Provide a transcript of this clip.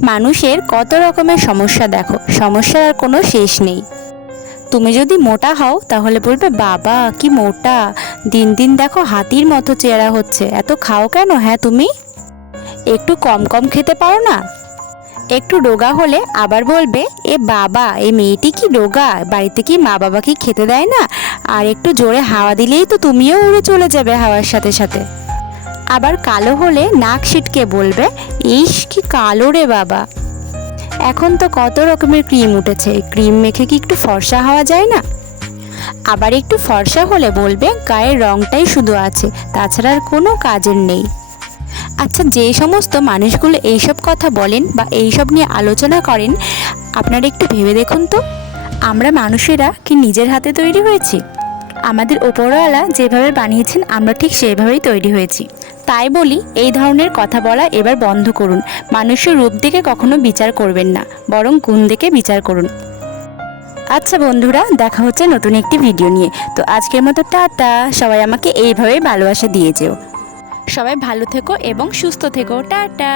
মানুষের কত রকমের সমস্যা দেখো, সমস্যার আর কোনো শেষ নেই। তুমি যদি মোটা হও, তাহলে বলবে, বাবা, কি মোটা। দিন দিন দেখো হাতির মতো চেহারা হচ্ছে। এত খাও কেন হ্যাঁ তুমি? একটু কম কম খেতে পারো না? একটু রোগা হলে আবার বলবে, এ বাবা, এ মেয়েটি কি রোগা? বাড়িতে কি মা বাবা কি খেতে দেয় না? আর একটু জোরে হাওয়া দিলেই তো তুমিও উড়ে চলে যাবে হাওয়ার সাথে সাথে। আবার কালো হলে নাক ছিটকে বলবে, ইস, কি কালো রে বাবা। এখন তো কত রকমের ক্রিম উঠেছে, ক্রিম মেখে কি একটু ফর্সা হওয়া যায় না? আবার একটু ফর্সা হলে বলবে, গায়ের রংটাই শুধু আছে, তাছাড়া আর কোনো কাজের নেই। আচ্ছা যে সমস্ত মানুষগুলো এইসব কথা বলেন বা এইসব নিয়ে আলোচনা করেন, আপনারা একটু ভেবে দেখুন তো। আমরা মানুষেরা কি নিজের হাতে তৈরি হয়েছি? আমাদের ওপরওয়ালা যেভাবে বানিয়েছেন, আমরা ঠিক সেভাবেই তৈরি হয়েছি। তাই বলি, এই ধরনের কথা বলা এবার বন্ধ করুন। মানুষের রূপ দেখে কখনো বিচার করবেন না, বরং গুণ দেখে বিচার করুন। আচ্ছা বন্ধুরা, দেখা হচ্ছে নতুন একটি ভিডিও নিয়ে। তো আজকের মতো টাটা। সবাই আমাকে এইভাবেই ভালোবাসা দিয়ে যেও। সবাই ভালো থেকো এবং সুস্থ থেকো। টাটা।